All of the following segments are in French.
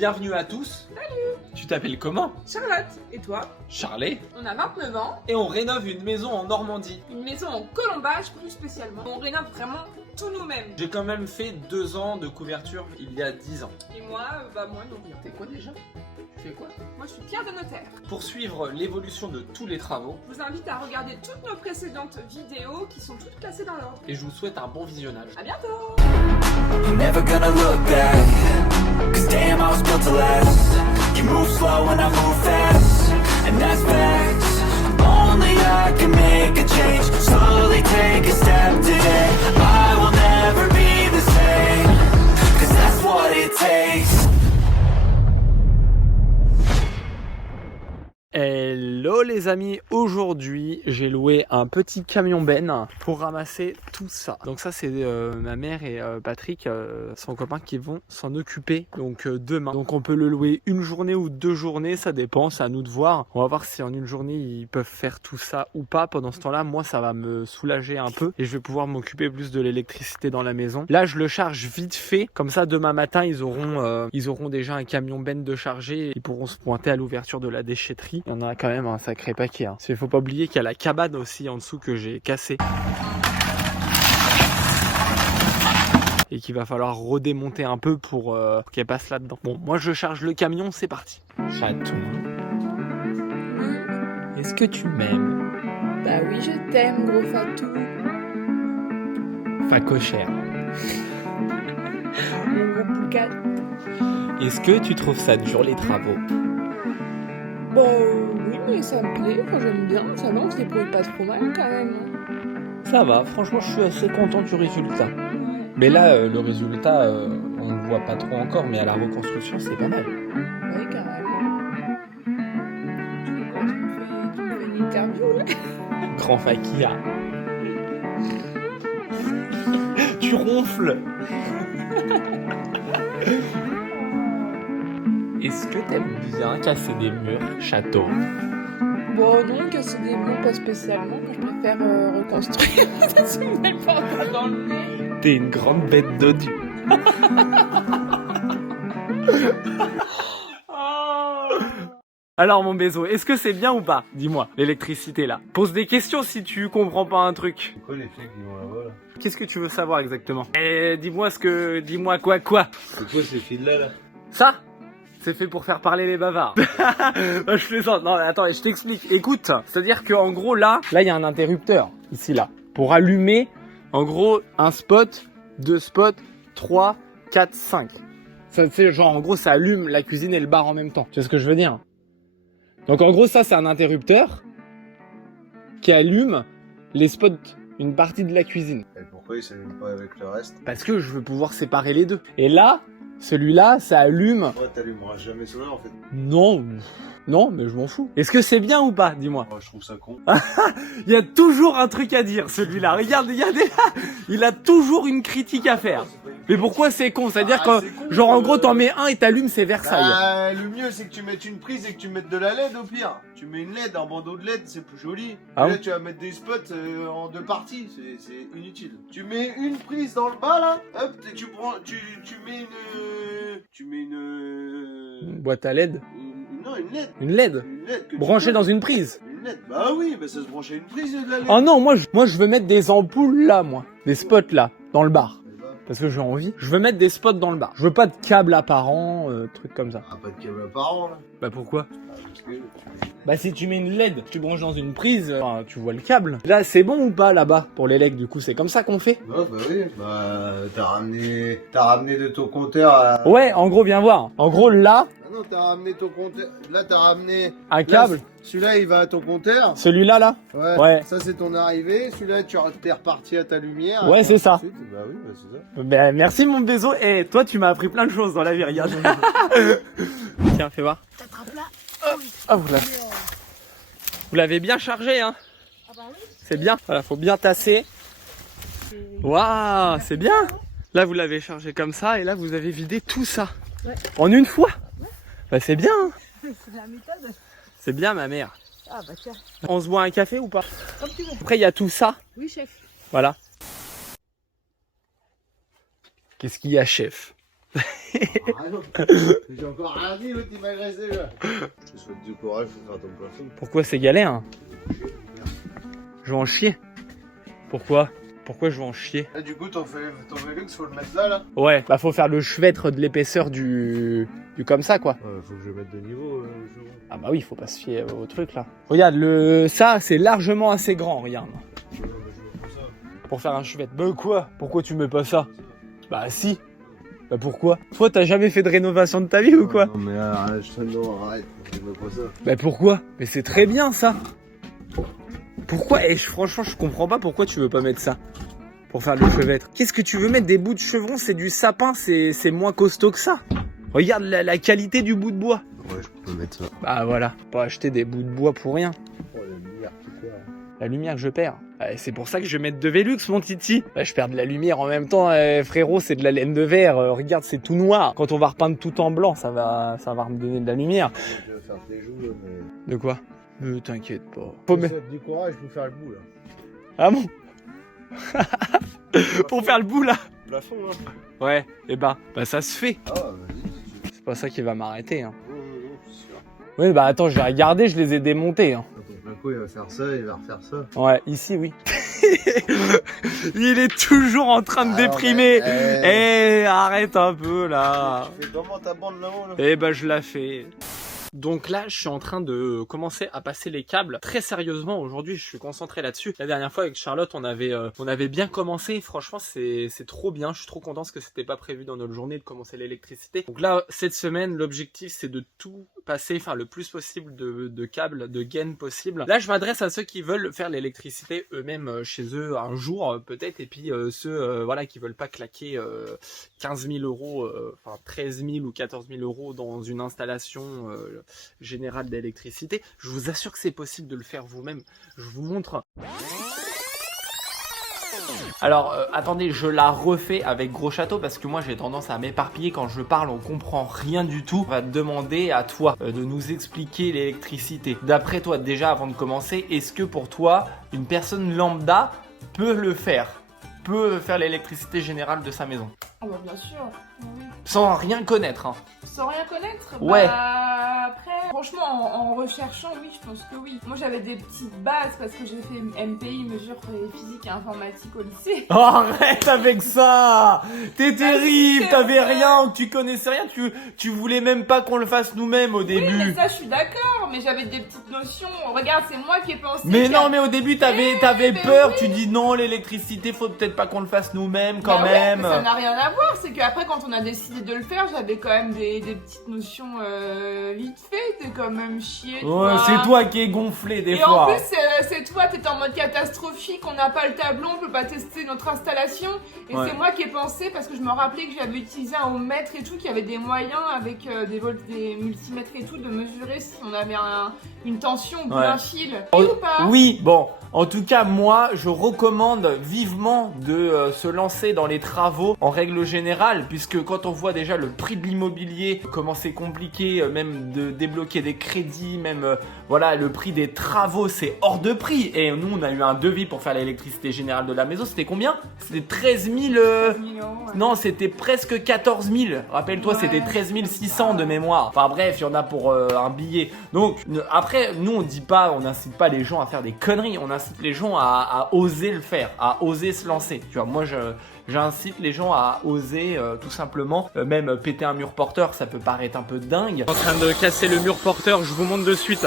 bienvenue à tous. Salut. Tu t'appelles comment? Charlotte, et toi? Charlet. On a 29 ans, Et on rénove une maison en Normandie. une maison en colombage plus spécialement. On rénove vraiment tout nous-mêmes. J'ai quand même fait 2 ans de couverture il y a 10 ans. Et moi, moi non rien. T'es quoi déjà? Tu fais quoi? Moi je suis Pierre de Notaire. Pour suivre l'évolution de tous les travaux, Je vous invite à regarder toutes nos précédentes vidéos qui sont toutes classées dans l'ordre. et je vous souhaite un bon visionnage. A bientôt. I'm never gonna look back, cause damn I was built to last. You move slow and I move fast, and that's facts. Only I can make a change, slowly take a step today. I will never be the same, cause that's what it takes. Hello les amis, aujourd'hui j'ai loué un petit camion ben pour ramasser tout ça. Donc ça c'est ma mère et Patrick, son copain, qui vont s'en occuper donc demain. Donc on peut le louer une journée ou 2 journées, ça dépend, c'est à nous de voir. On va voir si en une journée ils peuvent faire tout ça ou pas. Pendant ce temps-là, moi ça va me soulager un peu et je vais pouvoir m'occuper plus de l'électricité dans la maison. Là je le charge vite fait, comme ça demain matin ils auront déjà un camion ben de charger et ils pourront se pointer à l'ouverture de la déchetterie. Il y en a quand même un sacré paquet. Il faut pas oublier qu'il y a la cabane aussi en dessous que j'ai cassée. Et qu'il va falloir redémonter un peu pour qu'elle passe là-dedans. Bon, moi je charge le camion, c'est parti. Chaton, est-ce que tu m'aimes? Bah oui, je t'aime, gros fatou. Facochère. Mon gros poucat. Est-ce que tu trouves ça dur les travaux? Bon, oui, mais ça me plaît, enfin, j'aime bien. Ça va, on se débrouille pas trop mal quand même. Ça va, franchement je suis assez content du résultat. Mais là, le résultat, on le voit pas trop encore, mais à la reconstruction c'est pas mal. Oui, carrément. Tu me fais une interview là? Grand Fakia. Tu ronfles. Est-ce que t'aimes bien casser des murs, château? Bon, non, casser des murs, pas spécialement. Moi, je préfère reconstruire. Ça me met le portable dans le nez. T'es une grande bête dodu. Alors mon bézo, est-ce que c'est bien ou pas? Dis-moi, l'électricité là. Pose des questions si tu comprends pas un truc. C'est quoi les flics qui vont là-bas là? Qu'est-ce que tu veux savoir exactement? Dis-moi dis-moi quoi? C'est quoi ces fils là? Ça? C'est fait pour faire parler les bavards. Bah, je plaisante. Non, attends, je t'explique. Écoute, c'est-à-dire qu'en gros, là, il y a un interrupteur. Ici, là. Pour allumer, en gros, un spot, 2 spots, 3, 4, 5. Ça, c'est genre, en gros, ça allume la cuisine et le bar en même temps. Tu vois ce que je veux dire? Donc, en gros, ça, c'est un interrupteur qui allume les spots, une partie de la cuisine. Et pourquoi ils s'allument pas avec le reste? Parce que je veux pouvoir séparer les deux. Et là, celui-là, ça allume. Pourquoi t'allumeras jamais cela en fait? Non, non, mais je m'en fous. Est-ce que c'est bien ou pas? Dis-moi. Moi je trouve ça con. Il y a toujours un truc à dire, celui-là. Regarde, il a toujours une critique à faire. Mais pourquoi c'est con? C'est-à-dire que, c'est con, genre, en gros, t'en mets un et t'allumes, c'est Versailles. Bah, le mieux c'est que tu mettes une prise et que tu mettes de la LED au pire. Tu mets une LED, un bandeau de LED, c'est plus joli. Ah Là oui. tu vas mettre des spots en 2 parties, c'est inutile. Tu mets une prise dans le bas là, hop, et tu prends, tu mets Une boîte à LED. non une LED. Une LED. Une LED que tu Branchée peux- dans une prise. Une LED. Bah oui, bah ça se branche à une prise de la LED. Oh non, moi, je veux mettre des ampoules là, moi. Des spots là, dans le bar. Parce que j'ai envie. Je veux mettre des spots dans le bar. Je veux pas de câbles apparents, trucs comme ça. Ah, pas de câble apparent là. Bah pourquoi? Ah, parce que... Bah si tu mets une LED, tu branches dans une prise, tu vois le câble. Là c'est bon ou pas là-bas pour les legs? Du coup c'est comme ça qu'on fait? Bah oui, bah t'as ramené de ton compteur à... Ouais, en gros viens voir. En gros là, Ah non, t'as ramené ton compteur... Là t'as ramené... un câble, Là, celui-là il va à ton compteur. celui-là là. Ouais. Ouais. Ça c'est ton arrivée. Celui-là t'es reparti à ta lumière. Ouais, et c'est ça. ensuite, bah oui, bah c'est ça. Ben merci mon bézo. Et toi tu m'as appris plein de choses dans la vie, regarde. Tiens, fais voir. Ah vous l'avez bien chargé hein. C'est bien. Voilà, faut bien tasser. Waouh, c'est bien. Là vous l'avez chargé comme ça et là vous avez vidé tout ça. Ouais. En une fois. Bah c'est bien. Hein. C'est la méthode. C'est bien ma mère. Ah bah tiens, On se boit un café ou pas? comme tu veux. Après il y a tout ça. Oui, chef. Voilà. Qu'est-ce qu'il y a, chef? Ah non, j'ai encore rien dit, l'autre il m'a agressé là. Je te souhaite du courage pour faire ton plafond. Pourquoi c'est galère? Je vais en chier. Pourquoi je vais en chier? Ah, du coup, ton Velux, faut le mettre là. Ouais, bah faut faire le chevêtre de l'épaisseur du comme ça quoi. Ouais, faut que je mette de niveau. Ah bah oui, faut pas se fier au truc là. Regarde, ça c'est largement assez grand, regarde. Pour faire un chevette. Bah quoi? Pourquoi tu mets pas ça? Bah si. Bah pourquoi? Toi t'as jamais fait de rénovation de ta vie ou quoi? Non mais arrête, je mets pas ça. Bah pourquoi? Mais c'est très bien ça. Pourquoi? Franchement je comprends pas pourquoi tu veux pas mettre ça. Pour faire le chevêtre. Qu'est-ce que tu veux mettre? Des bouts de chevron, c'est du sapin, c'est moins costaud que ça. Regarde la qualité du bout de bois. Ouais, je peux mettre ça. Bah voilà, pas acheter des bouts de bois pour rien. Oh, la lumière, tu perds. La lumière que je perds. C'est pour ça que je vais mettre de Velux, mon titi. Je perds de la lumière en même temps, frérot, c'est de la laine de verre. Regarde, c'est tout noir. Quand on va repeindre tout en blanc, ça va me donner de la lumière. Je vais faire tes joues, là, mais... De quoi? Ne t'inquiète pas. Je te souhaite du courage pour faire le bout, là. Ah bon? Pour faire le bout, là? Plafond, là. Ouais, et bah ça se fait. Ah, vas-y. C'est pas ça qui va m'arrêter. Hein. Non, c'est sûr. Oui, bah attends, j'ai regardé, je les ai démontés. Hein. D'un coup, il va faire ça, il va refaire ça. Ouais, ici, oui. Il est toujours en train de déprimer. Arrête un peu, là. Tu fais comment ta bande là-haut, là? Eh ben, je la fais. Donc là, je suis en train de commencer à passer les câbles. Très sérieusement, aujourd'hui, je suis concentré là-dessus. La dernière fois avec Charlotte, on avait bien commencé. Franchement, c'est trop bien. Je suis trop content parce que c'était pas prévu dans notre journée de commencer l'électricité. Donc là, cette semaine, l'objectif, c'est de tout passer, enfin le plus possible de câbles, de gaines possible. Là, je m'adresse à ceux qui veulent faire l'électricité eux-mêmes chez eux un jour peut-être, et puis ceux voilà qui veulent pas claquer 15 000 euros, enfin 13 000 ou 14 000 euros dans une installation générale d'électricité. Je vous assure que c'est possible de le faire vous-même. Je vous montre. Alors attendez, je la refais avec gros château parce que moi j'ai tendance à m'éparpiller quand je parle, on comprend rien du tout. On va te demander à toi de nous expliquer l'électricité. D'après toi, déjà avant de commencer, est-ce que pour toi une personne lambda peut le faire, peut faire l'électricité générale de sa maison? Ah bah bien sûr, oui. Sans rien connaître hein. Sans rien connaître? Ouais. Bah, après, franchement, en recherchant, oui, je pense que oui. Moi, j'avais des petites bases parce que j'ai fait MPI, mesures physique et informatique au lycée. Oh, arrête avec ça! T'es terrible, c'est t'avais vrai. rien, tu connaissais rien, tu voulais même pas qu'on le fasse nous-mêmes au début. Oui, mais ça, je suis d'accord, mais j'avais des petites notions. Regarde, c'est moi qui ai pensé. Mais non, mais au début t'avais mais peur, oui. tu dis non, l'électricité, faut peut-être pas qu'on le fasse nous-mêmes quand Bah ouais, même. mais ça n'a rien à voir, c'est qu'après quand on a décidé de le faire, j'avais quand même des petites notions vite fait, t'es quand même chier. Ouais, c'est toi qui es gonflé des et fois. en plus, c'est toi, t'es en mode catastrophique, on n'a pas le tableau, on peut pas tester notre installation. Et Ouais. c'est moi qui ai pensé, parce que je me rappelais que j'avais utilisé un ohmmètre et tout, qu'il y avait des moyens avec des multimètres et tout, de mesurer si on avait une tension au bout Ouais. d'un fil. Oh, Ou pas. oui, bon, en tout cas, moi, je recommande vivement de se lancer dans les travaux en règle générale, puisque quand on voit déjà le prix de l'immobilier, comment c'est compliqué, même de débloquer des crédits, même, voilà, le prix des travaux, c'est hors de prix. Et nous, on a eu un devis pour faire l'électricité générale de la maison, c'était combien? C'était 13 000... 1000 euros, ouais. Non, c'était presque 14 000. Rappelle-toi, Ouais. c'était 13 600 de mémoire. Enfin bref, il y en a pour un billet. Donc après, nous on dit pas, on n'incite pas les gens à faire des conneries. On incite les gens à oser le faire, à oser se lancer. Tu vois, moi j'incite les gens à oser tout simplement. Même péter un mur porteur, ça peut paraître un peu dingue. En train de casser le mur porteur, je vous montre de suite.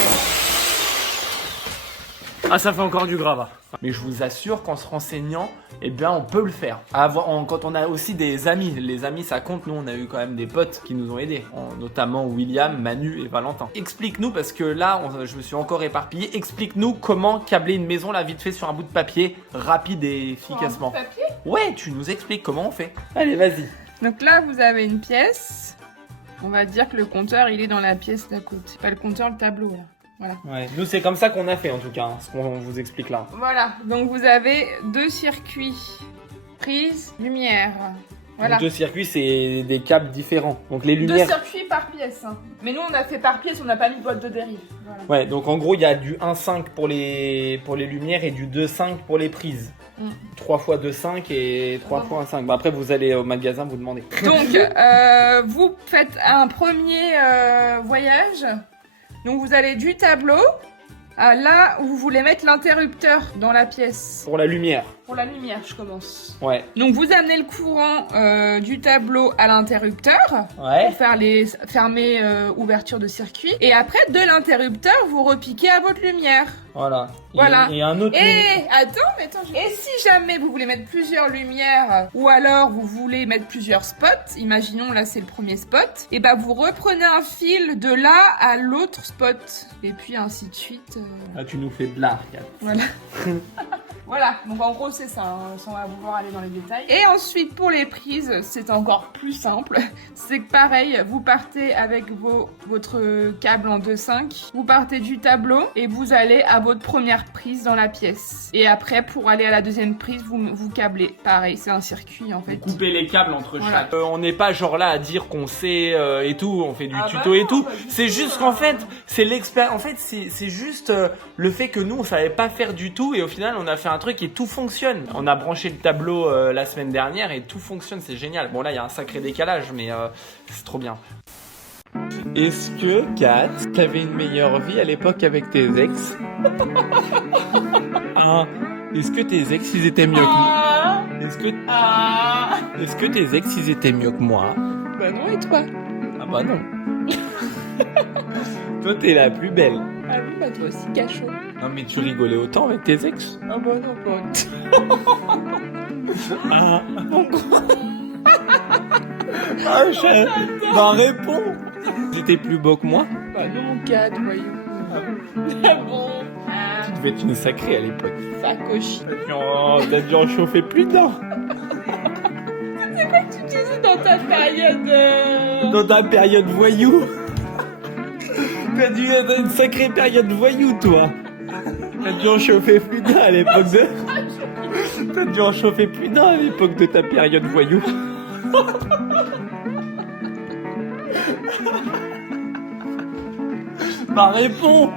Ah, ça fait encore du gravat. Mais je vous assure qu'en se renseignant, eh bien, on peut le faire. Quand on a aussi des amis, les amis, ça compte. Nous, on a eu quand même des potes qui nous ont aidés, notamment William, Manu et Valentin. Explique-nous, parce que là, je me suis encore éparpillé. Explique-nous comment câbler une maison, là, vite fait, sur un bout de papier, rapide et efficacement. Sur un bout de papier. Ouais, tu nous expliques comment on fait. Allez, vas-y. Donc là, vous avez une pièce. On va dire que le compteur, il est dans la pièce d'à côté. Pas le compteur, le tableau, là. Voilà. Ouais, nous, c'est comme ça qu'on a fait, en tout cas, ce qu'on vous explique là. Voilà. Donc vous avez deux circuits. Prise, lumière. Voilà. Donc, deux circuits, c'est des câbles différents. Donc, les lumières... Deux circuits par pièce. Hein. Mais nous, on a fait par pièce, on n'a pas mis de boîte de dérive. Voilà. Ouais, donc en gros, il y a du 1,5 pour les lumières et du 2,5 pour les prises. 3 fois 2,5 et 3 fois 1,5. Bah après, vous allez au magasin, vous demandez. Donc, vous faites un premier voyage. Donc, vous allez du tableau à là où vous voulez mettre l'interrupteur dans la pièce. Pour la lumière. Pour la lumière, je commence. Ouais. Donc, vous amenez le courant du tableau à l'interrupteur. Ouais. Pour faire les fermer ouverture de circuit. Et après, de l'interrupteur, vous repiquez à votre lumière. Voilà. Voilà. Et un autre. Et et si jamais vous voulez mettre plusieurs lumières ou alors vous voulez mettre plusieurs spots, imaginons là c'est le premier spot, et bah vous reprenez un fil de là à l'autre spot et puis ainsi de suite. Ah, tu nous fais de l'art, Kat. Voilà. Voilà, donc en gros c'est ça, hein, sans vouloir aller dans les détails. Et ensuite pour les prises, c'est encore plus simple. C'est que pareil, vous partez avec votre câble en 2,5, vous partez du tableau et vous allez à votre première prise dans la pièce. Et après, pour aller à la deuxième prise, vous câblez. Pareil, c'est un circuit en fait. Couper les câbles entre Voilà. chaque. On n'est pas genre là à dire qu'on sait et tout, on fait du Ah tuto bah et non, tout. pas du C'est tout, juste hein. qu'en fait, c'est l'expérience. En fait, c'est juste le fait que nous, on savait pas faire du tout et au final, on a fait un truc et tout fonctionne. On a branché le tableau la semaine dernière et tout fonctionne, c'est génial. Bon là, il y a un sacré décalage, mais c'est trop bien. Est-ce que, Kat, t'avais une meilleure vie à l'époque avec tes ex? Hein? Est-ce que tes ex, ils étaient mieux que moi? Est-ce que tes ex, ils étaient mieux que moi? Bah non, et toi? Ah bah non. Toi, t'es la plus belle. Ah oui, bah toi aussi, cachot. Non mais tu rigolais autant avec tes ex? Ah bah non, pas. Ah. Ah, chef. Bah réponds. J'étais plus beau que moi? Bah non, 4, voyons. Ah bon? Ah, Tu devais être une sacrée à l'époque. sacoche. T'as dû en chauffer plus d'un. Tu disais dans ta période. Dans ta période voyou. T'as dû être une sacrée période voyou, toi. T'as dû en chauffer plus d'un à l'époque de... T'as dû en chauffer plus d'un à l'époque de ta période voyou. Bah réponds.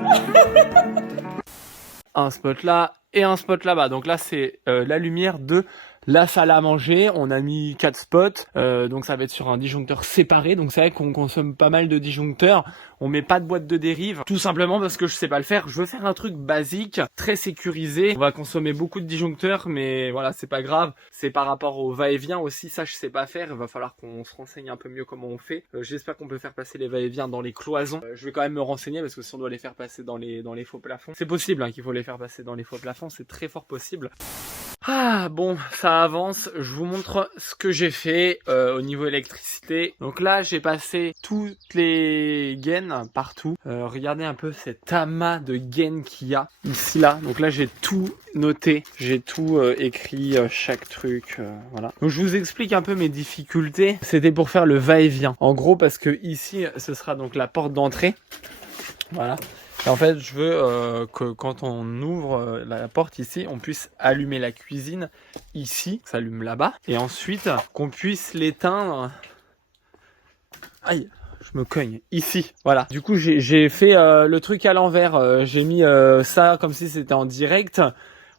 Un spot là et un spot là-bas. Donc là, c'est la lumière de la salle à manger. On a mis 4 spots. Donc ça va être sur un disjoncteur séparé. Donc c'est vrai qu'on consomme pas mal de disjoncteurs. On met pas de boîte de dérive. Tout simplement parce que je sais pas le faire. Je veux faire un truc basique, très sécurisé. On va consommer beaucoup de disjoncteurs. Mais voilà, c'est pas grave. C'est par rapport au va-et-vient aussi. Ça, je sais pas faire. Il va falloir qu'on se renseigne un peu mieux comment on fait. J'espère qu'on peut faire passer les va-et-vient dans les cloisons. Je vais quand même me renseigner parce que si on doit les faire passer dans les faux plafonds, c'est possible hein, qu'il faut les faire passer dans les faux plafonds. C'est très fort possible. Ah bon, ça avance. Je vous montre ce que j'ai fait au niveau électricité. Donc là, j'ai passé toutes les gaines partout. Regardez un peu cet amas de gaines qu'il y a ici là. Donc là, j'ai tout noté, j'ai tout écrit, chaque truc. Voilà. Donc je vous explique un peu mes difficultés. C'était pour faire le va-et-vient. En gros, parce que ici, ce sera donc la porte d'entrée. Voilà. Et en fait, je veux que quand on ouvre la porte ici, on puisse allumer la cuisine ici, ça allume là-bas, et ensuite qu'on puisse l'éteindre. Aïe, je me cogne ici. Voilà. Du coup, j'ai fait le truc à l'envers. J'ai mis ça comme si c'était en direct.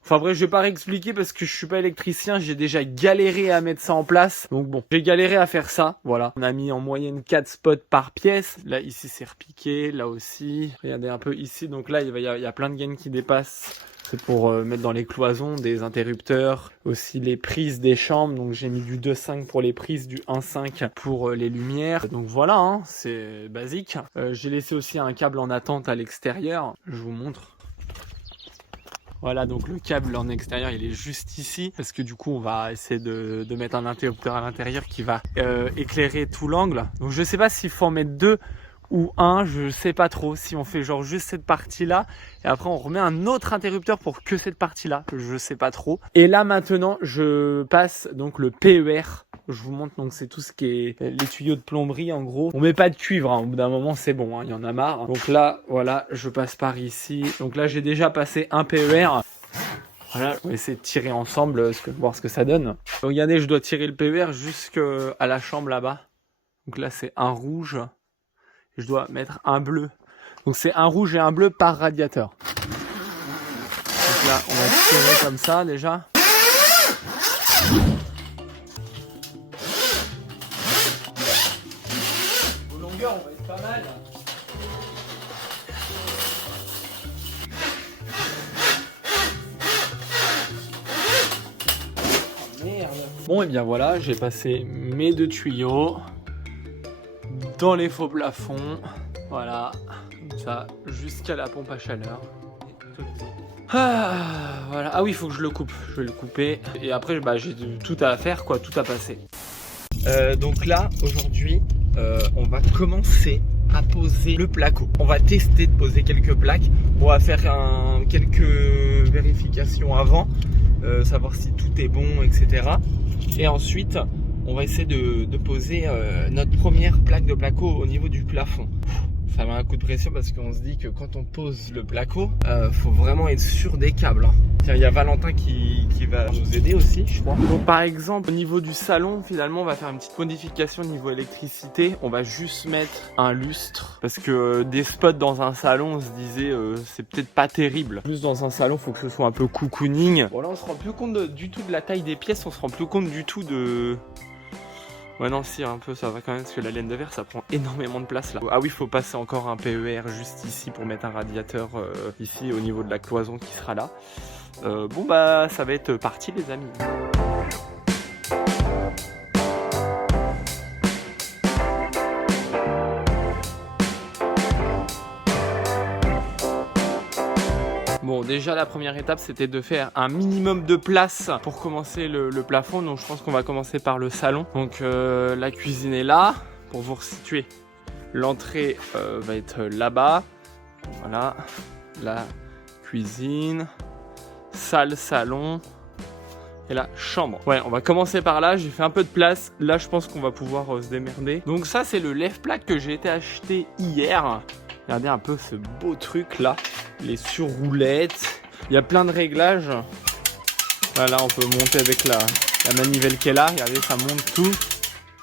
Enfin bref, je vais pas réexpliquer parce que je suis pas électricien, j'ai déjà galéré à mettre ça en place. Donc bon, j'ai galéré à faire ça, voilà. On a mis en moyenne 4 spots par pièce. Là, ici, c'est repiqué, là aussi. Regardez un peu ici, donc là, il y a plein de gaines qui dépassent. C'est pour mettre dans les cloisons des interrupteurs, aussi les prises des chambres. Donc j'ai mis du 2,5 pour les prises, du 1,5 pour les lumières. Donc voilà, hein, c'est basique. J'ai laissé aussi un câble en attente à l'extérieur. Je vous montre. Voilà, donc le câble en extérieur, il est juste ici. Parce que du coup, on va essayer de mettre un interrupteur à l'intérieur qui va éclairer tout l'angle. Donc je sais pas s'il faut en mettre 2 ou 1, je sais pas trop. Si on fait genre juste cette partie-là, et après on remet un autre interrupteur pour que cette partie-là, je sais pas trop. Et là maintenant, je passe donc le PER. Je vous montre, donc c'est tout ce qui est les tuyaux de plomberie en gros. On met pas de cuivre, hein. Au bout d'un moment c'est bon, hein. Il y en a marre. Donc là, voilà, je passe par ici. Donc là j'ai déjà passé un PER. Voilà, on va essayer de tirer ensemble, voir ce que ça donne. Donc, regardez, je dois tirer le PER jusqu'à la chambre là-bas. Donc là c'est un rouge. Je dois mettre un bleu. Donc c'est un rouge et un bleu par radiateur. Donc là, on va tirer comme ça déjà. Aux longueurs, on va être pas mal. Oh merde. Bon, et bien voilà, j'ai passé mes 2 tuyaux dans les faux plafonds. Voilà, comme ça, jusqu'à la pompe à chaleur. Ah, voilà. Ah oui, il faut que je le coupe. Je vais le couper. Et après, bah, j'ai tout à faire, quoi, tout à passer. Donc là, aujourd'hui, on va commencer à poser le placo. On va tester de poser quelques plaques. On va faire quelques vérifications avant, savoir si tout est bon, etc. Et ensuite, on va essayer de poser notre première plaque de placo au niveau du plafond. Ça met un coup de pression parce qu'on se dit que quand on pose le placo, faut vraiment être sûr des câbles. Hein. Tiens, il y a Valentin qui va nous aider aussi, je crois. Donc par exemple, au niveau du salon, finalement, on va faire une petite modification au niveau électricité. On va juste mettre un lustre parce que des spots dans un salon, on se disait, c'est peut-être pas terrible. Juste dans un salon, faut que ce soit un peu cocooning. Bon là, on se rend plus compte du tout de la taille des pièces, on se rend plus compte du tout de... Ouais non si un peu ça va quand même parce que la laine de verre ça prend énormément de place là. Ah oui, faut passer encore un PER juste ici pour mettre un radiateur ici au niveau de la cloison qui sera là. Bon bah ça va être parti les amis. Bon, déjà la première étape c'était de faire un minimum de place pour commencer le plafond. Donc je pense qu'on va commencer par le salon. Donc la cuisine est là. Pour vous resituer, l'entrée va être là-bas. Voilà, la cuisine, salle, salon et la chambre. Ouais, on va commencer par là. J'ai fait un peu de place. Là je pense qu'on va pouvoir se démerder. Donc ça c'est le lève-plaque que j'ai été acheté hier. Regardez un peu ce beau truc là, les surroulettes, il y a plein de réglages. Voilà, on peut monter avec la manivelle qui est là, regardez ça monte tout.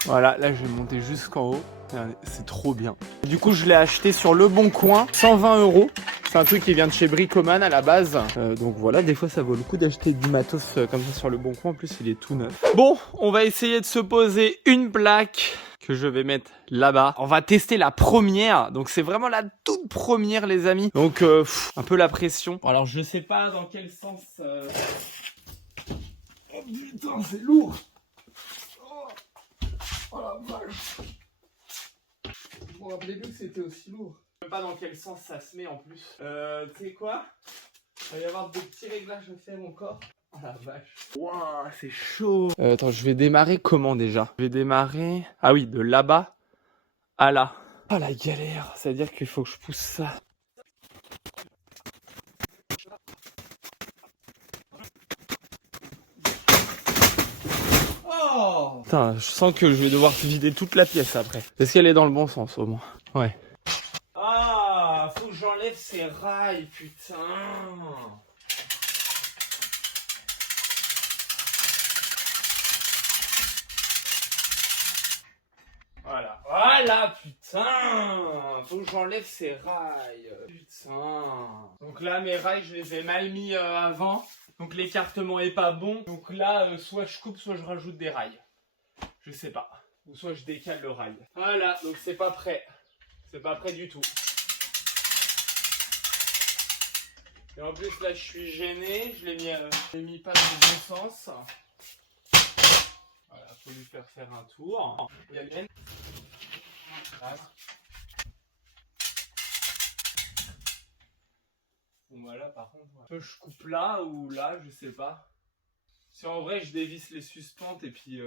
Voilà, là je vais monter jusqu'en haut, c'est trop bien. Du coup je l'ai acheté sur Le Bon Coin, 120 €. C'est un truc qui vient de chez Bricoman à la base. Donc voilà, des fois ça vaut le coup d'acheter du matos comme ça sur Le Bon Coin, en plus il est tout neuf. Bon, on va essayer de se poser une plaque que je vais mettre là-bas. On va tester la première. Donc c'est vraiment la toute première les amis. Donc un peu la pression. Bon, alors je sais pas dans quel sens... Oh putain c'est lourd. Oh la vache. Je me rappelais plus que c'était aussi lourd. Je sais pas dans quel sens ça se met en plus. Tu sais quoi? Il va y avoir des petits réglages à faire encore. Oh la vache. Waouh, c'est chaud. Attends, je vais démarrer comment déjà? Je vais démarrer... Ah oui, de là-bas à là. Oh la galère, c'est-à-dire qu'il faut que je pousse ça. Oh putain, je sens que je vais devoir vider toute la pièce après. Est-ce qu'elle est dans le bon sens au moins? Ouais. Ah, faut que j'enlève ces rails, putain. Voilà, voilà, putain. Faut que j'enlève ces rails. Putain. Donc là, mes rails, je les ai mal mis avant. Donc l'écartement est pas bon. Donc là, soit je coupe, soit je rajoute des rails. Je sais pas. Ou soit je décale le rail. Voilà, donc c'est pas prêt. C'est pas prêt du tout. Et en plus là, je suis gêné. Je l'ai mis pas dans le bon sens. Voilà, faut lui faire un tour. Il y a bien. Voilà. Bon voilà, par contre, ouais. Je coupe là ou là, je sais pas. Si en vrai je dévisse les suspentes et puis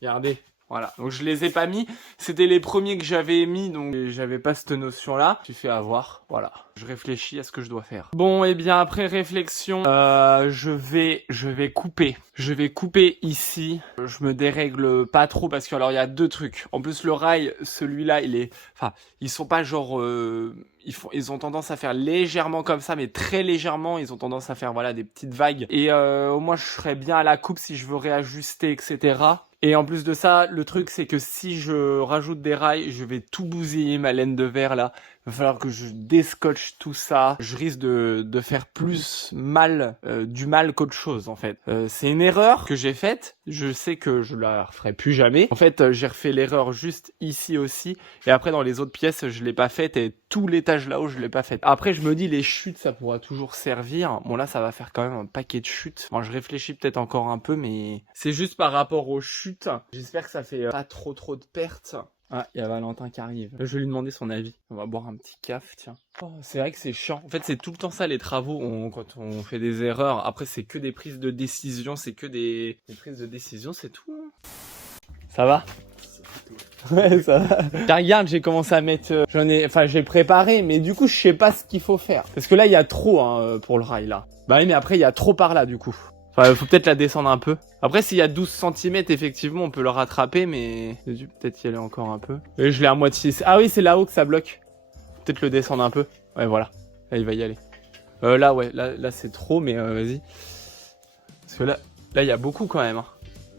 regardez, voilà. Donc je les ai pas mis, c'était les premiers que j'avais mis, donc j'avais pas cette notion là. J'ai fait avoir, voilà. Je réfléchis à ce que je dois faire. Bon, et bien après réflexion, je vais couper. Je vais couper ici. Je me dérègle pas trop parce que alors il y a deux trucs. En plus le rail, celui-là, il est, enfin, ils sont pas genre, ils ont tendance à faire légèrement comme ça, mais très légèrement. Ils ont tendance à faire voilà des petites vagues. Et moi, je serais bien à la coupe si je veux réajuster, etc. Et en plus de ça, le truc c'est que si je rajoute des rails, je vais tout bousiller ma laine de verre là. Il va falloir que je déscotche tout ça. Je risque de faire plus mal, du mal qu'autre chose en fait. C'est une erreur que j'ai faite. Je sais que je la referai plus jamais. En fait, j'ai refait l'erreur juste ici aussi. Et après dans les autres pièces, je l'ai pas faite. Et tout l'étage là-haut, je l'ai pas faite. Après, je me dis les chutes, ça pourra toujours servir. Bon là, ça va faire quand même un paquet de chutes. Bon, je réfléchis peut-être encore un peu, mais c'est juste par rapport aux chutes. J'espère que ça fait pas trop de pertes. Ah, il y a Valentin qui arrive. Je vais lui demander son avis. On va boire un petit caf, tiens. Oh, c'est vrai que c'est chiant. En fait, c'est tout le temps ça, les travaux. Quand on fait des erreurs, après, c'est que des prises de décision. C'est que des prises de décision, c'est tout. Ça va? Ouais, ça va. Tiens, regarde, j'ai commencé à mettre... j'ai préparé, mais du coup, je sais pas ce qu'il faut faire. Parce que là, il y a trop pour le rail, là. Bah oui, mais après, il y a trop par là, du coup. Enfin, faut peut-être la descendre un peu. Après, s'il y a 12 cm, effectivement, on peut le rattraper, mais... J'ai dû peut-être y aller encore un peu. Et je l'ai à moitié... Ah oui, c'est là-haut que ça bloque. Peut-être le descendre un peu. Ouais, voilà. Là, il va y aller. Là, ouais. Là c'est trop, mais vas-y. Parce que là, il y a beaucoup quand même. Hein.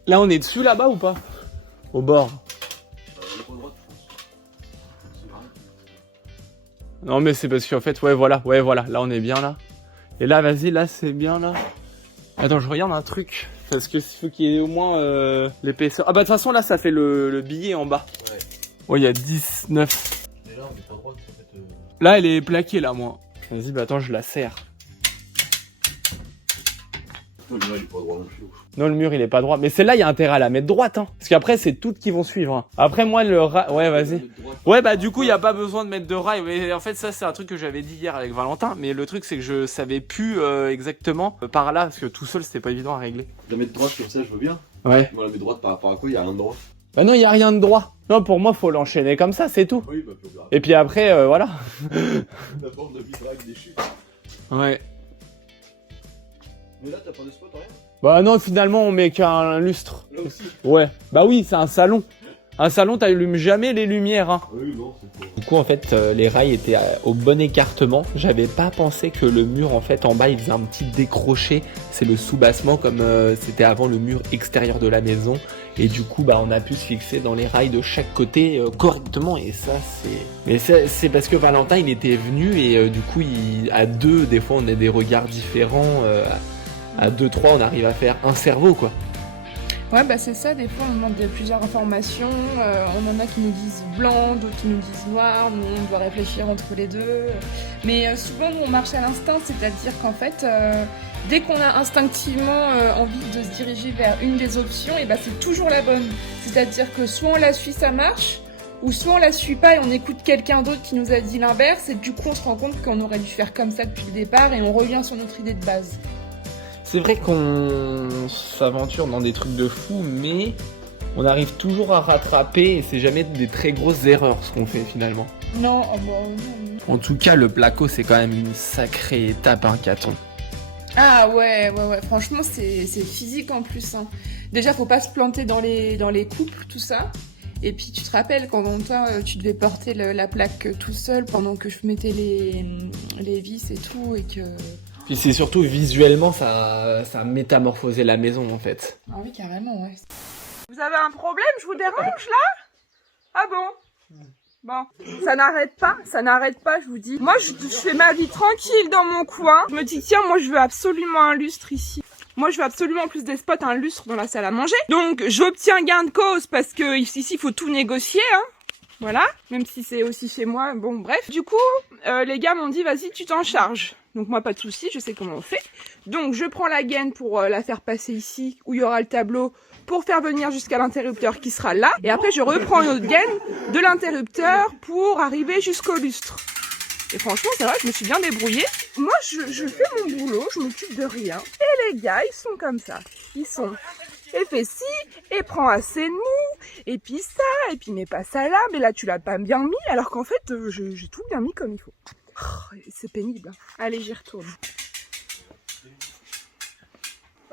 Là, on est dessus, là-bas, ou pas? Au bord. Non, mais c'est parce qu'en fait, ouais, voilà. Là, on est bien, là. Et là, vas-y, là, c'est bien, là. Attends, je regarde un truc. Parce que il faut qu'il y ait au moins l'épaisseur. Ah bah de toute façon là ça fait le billet en bas. Ouais. Ouais, il y a 19. Mais là on est pas droit, en fait. Là elle est plaquée là moi. Vas-y, bah attends, je la serre. Le mur il est pas droit non plus. Non, le mur il est pas droit. Mais celle-là il y a intérêt à la mettre droite hein. Parce qu'après c'est toutes qui vont suivre. Hein. Après moi ouais vas-y. Ouais bah du coup il y a pas besoin de mettre de rail. Mais en fait ça c'est un truc que j'avais dit hier avec Valentin. Mais le truc c'est que je savais plus exactement par là. Parce que tout seul c'était pas évident à régler. La mettre droite comme ça je veux bien. Ouais. On la met droite par rapport à quoi? Il y a rien de droit. Bah non, il y a rien de droit. Non, pour moi faut l'enchaîner comme ça, c'est tout. Oui bah puis on verra. Et puis après voilà. D'abord on a mis avec des chutes. Ouais. Mais là t'as pas de spot rien? Bah non, finalement on met qu'un lustre. Là aussi. Ouais. Bah oui, c'est un salon. Un salon, t'allumes jamais les lumières. Hein. Oui non, c'est pas... Du coup en fait les rails étaient au bon écartement. J'avais pas pensé que le mur en fait en bas il faisait un petit décroché. C'est le sous-bassement comme c'était avant le mur extérieur de la maison. Et du coup bah on a pu se fixer dans les rails de chaque côté correctement. Et ça c'est... Mais c'est parce que Valentin il était venu et du coup à deux des fois on a des regards différents. À 2-3 on arrive à faire un cerveau quoi. Ouais, bah c'est ça, des fois on demande plusieurs informations, on en a qui nous disent blanc, d'autres qui nous disent noir, nous on doit réfléchir entre les deux. Mais souvent nous on marche à l'instinct, c'est-à-dire qu'en fait, dès qu'on a instinctivement envie de se diriger vers une des options, et bah c'est toujours la bonne. C'est-à-dire que soit on la suit, ça marche, ou soit on la suit pas et on écoute quelqu'un d'autre qui nous a dit l'inverse, et du coup on se rend compte qu'on aurait dû faire comme ça depuis le départ et on revient sur notre idée de base. C'est vrai qu'on s'aventure dans des trucs de fou, mais on arrive toujours à rattraper et c'est jamais des très grosses erreurs ce qu'on fait finalement. Non, oh bah, non. En tout cas, le placo c'est quand même une sacrée étape, un caton. Ah ouais, franchement c'est physique en plus. Hein. Déjà faut pas se planter dans les couples, tout ça. Et puis tu te rappelles quand toi tu devais porter la plaque tout seul pendant que je mettais les vis et tout et que... Puis c'est surtout visuellement ça a métamorphosé la maison en fait. Ah oui carrément ouais. Vous avez un problème, je vous dérange là? Ah bon? Bon, ça n'arrête pas, je vous dis. Moi je fais ma vie tranquille dans mon coin. Je me dis tiens moi je veux absolument un lustre ici. Moi je veux absolument plus des spots, un lustre dans la salle à manger. Donc j'obtiens gain de cause parce que ici il faut tout négocier hein. Voilà, même si c'est aussi chez moi, bon bref. Du coup, les gars m'ont dit vas-y tu t'en charges. Donc moi pas de souci, je sais comment on fait. Donc je prends la gaine pour la faire passer ici, où il y aura le tableau, pour faire venir jusqu'à l'interrupteur qui sera là. Et après je reprends une autre gaine de l'interrupteur pour arriver jusqu'au lustre. Et franchement ça va, je me suis bien débrouillée. Moi je fais mon boulot, je m'occupe de rien. Et les gars ils sont comme ça, ils sont... Et fais ci, et prends assez de mou, et puis ça, et puis mets pas ça là, mais là tu l'as pas bien mis, alors qu'en fait j'ai tout bien mis comme il faut. Oh, c'est pénible. Allez, j'y retourne.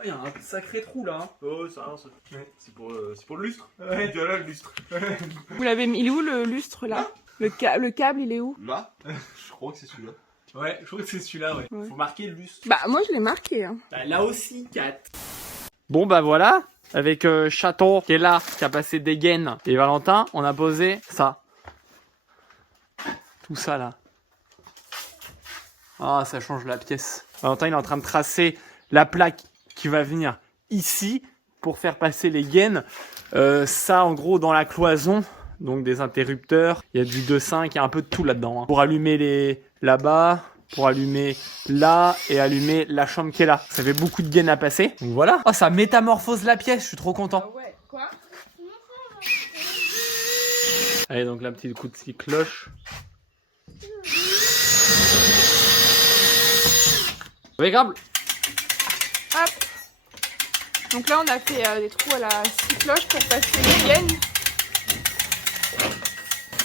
Il y a un sacré trou là. Hein. Oh ça, ouais. C'est pour le lustre. Ouais, tu as là le lustre. Vous l'avez mis, il est où le lustre là? Le câble il est où? Là. Je crois que c'est celui-là. Ouais, je crois que c'est celui-là, ouais. Faut marquer le lustre. Bah moi je l'ai marqué. Hein. Bah là aussi, 4. Bon bah voilà, avec Chaton qui est là, qui a passé des gaines. Et Valentin, on a posé ça. Tout ça là. Ah, ça change la pièce. Valentin, il est en train de tracer la plaque qui va venir ici pour faire passer les gaines. Ça, en gros, dans la cloison, donc des interrupteurs. Il y a du 2.5, il y a un peu de tout là-dedans. Hein. Pour allumer les là-bas, pour allumer là et allumer la chambre qui est là. Ça fait beaucoup de gaines à passer. Donc voilà. Oh, ça métamorphose la pièce, je suis trop content. Ah ouais, quoi? Allez, donc la petite coup de scie cloche. Regarde. Hop. Donc là, on a fait des trous à la scie cloche pour passer les gaines.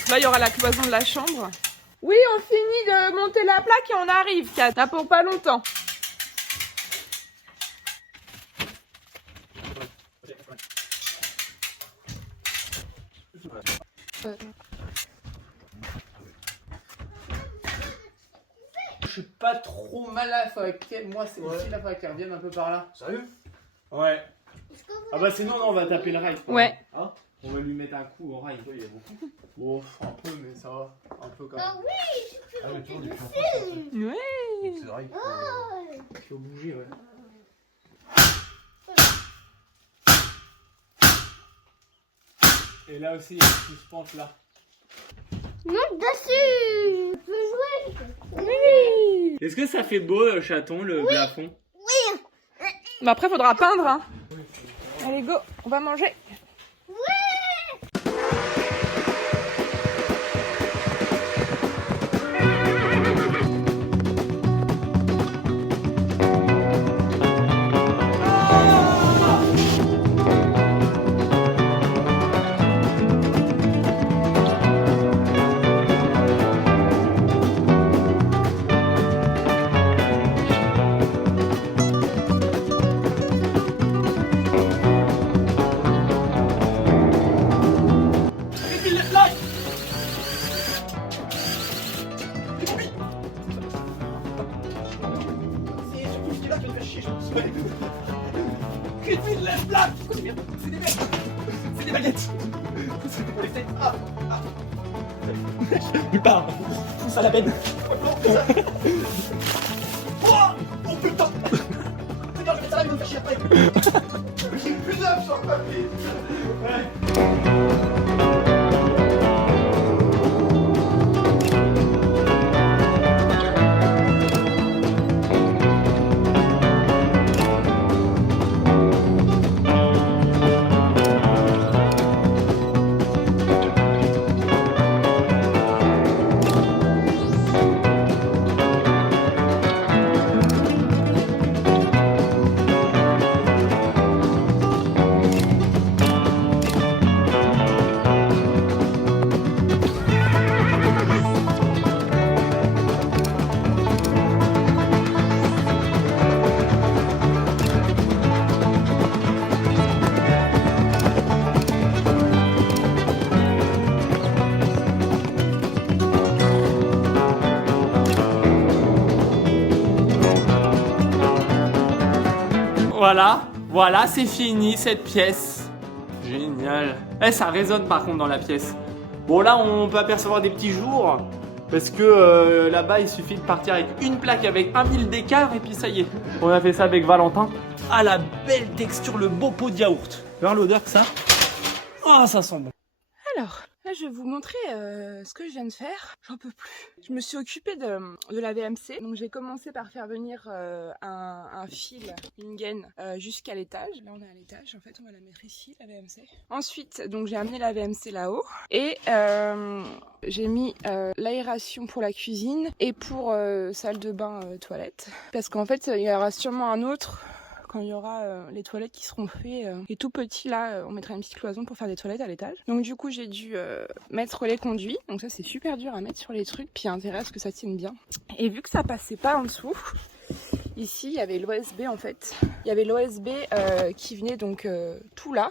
Là, il y aura la cloison de la chambre. Oui, on finit de monter la plaque et on arrive, Kat. Là, pour pas longtemps. Je suis pas trop mal à faire. Moi, c'est aussi la fois qu'elle revienne un peu par là. Sérieux? Ouais. Ah bah sinon, non, on va taper le rail. Ouais. Hein, on va lui mettre un coup au rail. Il y a beaucoup. Bon, un peu, mais ça va. Un peu quand même. Ah oui, Ah oui, tu vois, depuis en face, Ouais. c'est vrai. Il faut bouger, ouais. Et là aussi, il y a une suspense là. monte dessus. Je peux jouer. Oui. Est-ce que ça fait beau, le chaton, le plafond? Bah après, faudra peindre, hein. Allez, go, on va manger. C'est des baguettes. C'est pour les fêtes. Il part. Pousse à la benne. Oh putain. C'est bien, je vais mettre ça là, il va me faire chier après. J'ai plus d'âme sur le papier. Voilà, c'est fini cette pièce. Génial. Eh, ça résonne par contre dans la pièce. Bon, là, on peut apercevoir des petits jours. Parce que là-bas, il suffit de partir avec une plaque avec 1 000 d'écart et puis ça y est. On a fait ça avec Valentin. Ah, la belle texture, le beau pot de yaourt. Voir l'odeur que ça. Ah, ça sent bon. Alors, là, je vais vous montrer ce que je viens de faire. J'en peux plus. Je me suis occupée de la VMC. Donc, j'ai commencé par faire venir un fil, une gaine, jusqu'à l'étage. Là, on est à l'étage. En fait, on va la mettre ici, la VMC. Ensuite, donc, j'ai amené la VMC là-haut. Et j'ai mis l'aération pour la cuisine et pour salle de bain, toilette. Parce qu'en fait, il y aura sûrement un autre... Quand il y aura les toilettes qui seront faites, et tout petit là, on mettra une petite cloison pour faire des toilettes à l'étage. Donc du coup j'ai dû mettre les conduits, donc ça c'est super dur à mettre sur les trucs, puis intérêt à ce que ça tienne bien. Et vu que ça passait pas en dessous, ici il y avait l'OSB en fait. Il y avait l'OSB qui venait donc tout là,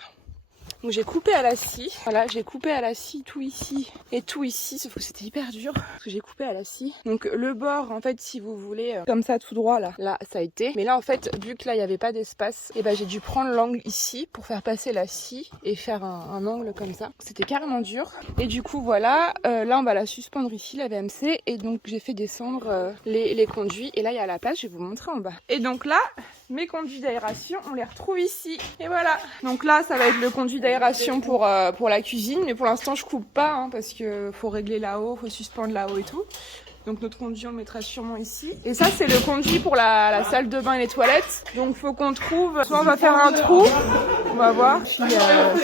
Donc j'ai coupé à la scie. Voilà, j'ai coupé à la scie tout ici et tout ici, sauf que c'était hyper dur parce que j'ai coupé à la scie. Donc le bord, en fait, si vous voulez, comme ça tout droit là, ça a été. Mais là, en fait, vu que là il n'y avait pas d'espace, et ben j'ai dû prendre l'angle ici pour faire passer la scie et faire un angle comme ça. C'était carrément dur. Et du coup, voilà, là on va la suspendre ici, la VMC, et donc j'ai fait descendre les conduits. Et là il y a la place, je vais vous montrer en bas. Et donc là, mes conduits d'aération, on les retrouve ici. Et voilà. Donc là, ça va être le conduit d'aération pour la cuisine. Mais pour l'instant, je coupe pas hein, parce que faut régler là-haut, faut suspendre là-haut et tout. Donc notre conduit, on le mettra sûrement ici. Et ça, c'est le conduit pour la salle de bain et les toilettes. Donc faut qu'on trouve... Soit on va faire un trou, on va voir, puis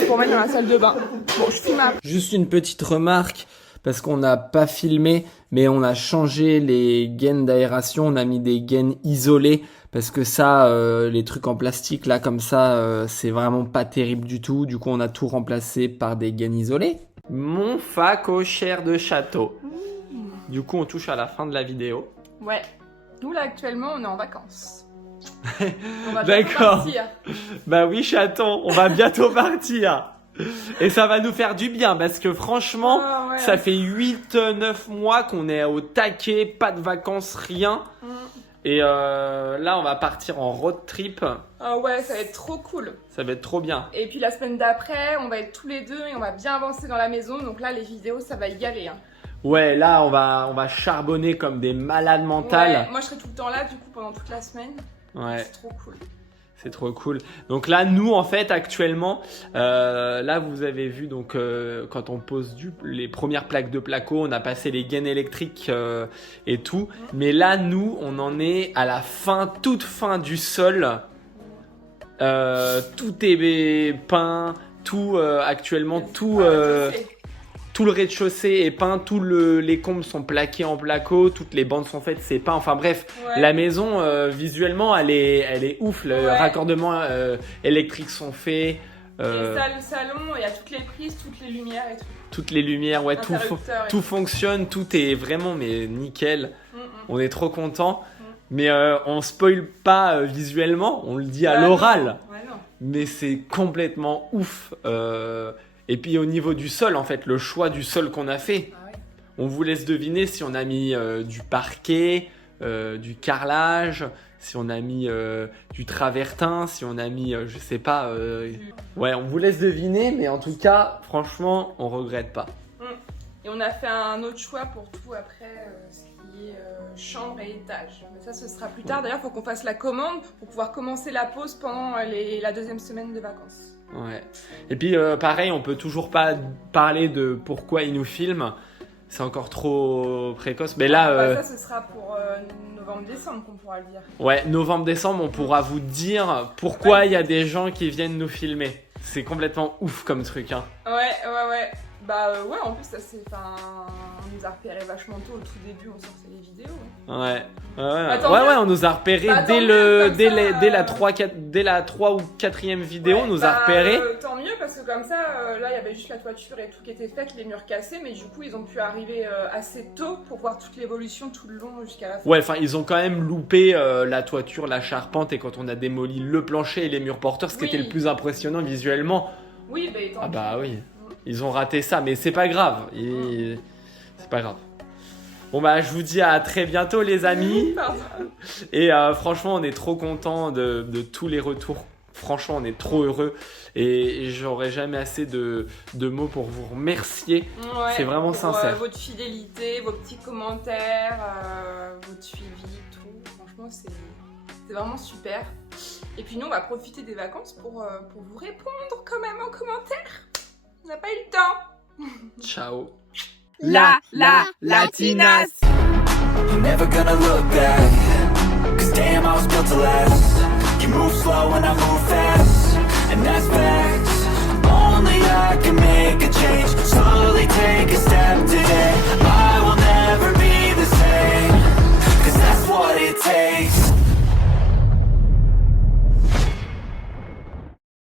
pour mettre dans la salle de bain. Bon, je filme après. Juste une petite remarque, parce qu'on n'a pas filmé, mais on a changé les gaines d'aération, on a mis des gaines isolées, parce que ça, les trucs en plastique, là, comme ça, c'est vraiment pas terrible du tout. Du coup, on a tout remplacé par des gaines isolées. Mon facochère de château. Du coup, on touche à la fin de la vidéo. Ouais. Nous, là, actuellement, on est en vacances. On va D'accord. partir. Bah oui, chaton, on va bientôt partir. Et ça va nous faire du bien parce que franchement, ouais. ça fait 8-9 mois qu'on est au taquet, pas de vacances, rien. Et là, on va partir en road trip. Ah ouais, ça va être trop cool. Ça va être trop bien. Et puis la semaine d'après, on va être tous les deux et on va bien avancer dans la maison. Donc là, les vidéos, ça va y aller. Hein. Ouais, là, on va charbonner comme des malades mentales. Ouais, moi, je serai tout le temps là, du coup, pendant toute la semaine. Ouais. C'est trop cool. C'est trop cool. Donc là, nous, en fait, actuellement, là, vous avez vu, donc, quand on pose les premières plaques de placo, on a passé les gaines électriques et tout. Mais là, nous, on en est à la toute fin du sol. Tout est peint, tout, actuellement, tout le rez-de-chaussée est peint, les combles sont plaqués en placo, toutes les bandes sont faites, c'est peint. Enfin bref, ouais. La maison, visuellement, elle est ouf. Les raccordements électriques sont faits. Et ça, le salon, il y a toutes les prises, toutes les lumières et tout. Toutes les lumières, ouais, tout fonctionne, tout est vraiment nickel. On est trop contents. Mais on spoil pas visuellement, on le dit à l'oral. Ouais, non. Mais c'est complètement ouf. Et puis au niveau du sol, en fait, le choix du sol qu'on a fait, on vous laisse deviner si on a mis du parquet, du carrelage, si on a mis du travertin, si on a mis, je sais pas. Ouais, on vous laisse deviner, mais en tout cas, franchement, on regrette pas. Et on a fait un autre choix pour tout après, ce qui est chambre et étage. Mais ça, ce sera plus tard. D'ailleurs, il faut qu'on fasse la commande pour pouvoir commencer la pause pendant la deuxième semaine de vacances. Ouais. Et puis pareil, on peut toujours pas parler de pourquoi ils nous filment. C'est encore trop précoce. Mais là, ça, ce sera pour novembre-décembre qu'on pourra le dire. Ouais, novembre-décembre, on pourra vous dire pourquoi il y a des gens qui viennent nous filmer. C'est complètement ouf comme truc, hein. Ouais. Bah ouais, en plus, ça c'est. On nous a repéré vachement tôt au tout début, on sortait les vidéos. Ouais, on nous a repéré dès la 3 ou 4e vidéo, on nous a repéré. Tant mieux, parce que comme ça, là il y avait juste la toiture et tout qui était faite, les murs cassés, mais du coup ils ont pu arriver assez tôt pour voir toute l'évolution tout le long jusqu'à la fin. Ouais, enfin ils ont quand même loupé la toiture, la charpente, et quand on a démoli le plancher et les murs porteurs, ce qui était le plus impressionnant visuellement. Oui, bah tant pis. Bah oui. Ils ont raté ça, mais c'est pas grave. C'est pas grave. Bon bah je vous dis à très bientôt les amis. Et franchement on est trop contents de tous les retours. Franchement on est trop heureux. Et j'aurais jamais assez de mots pour vous remercier. Ouais, c'est vraiment sincère. Votre fidélité, vos petits commentaires, votre suivi, tout. Franchement c'est vraiment super. Et puis nous on va profiter des vacances pour vous répondre quand même en commentaire. On n'a pas eu le temps. Ciao. Latinas. You're never gonna look back, 'cause damn I was built to last. You move slow and I move fast, and that's facts. Only I can make a change, slowly take a step today.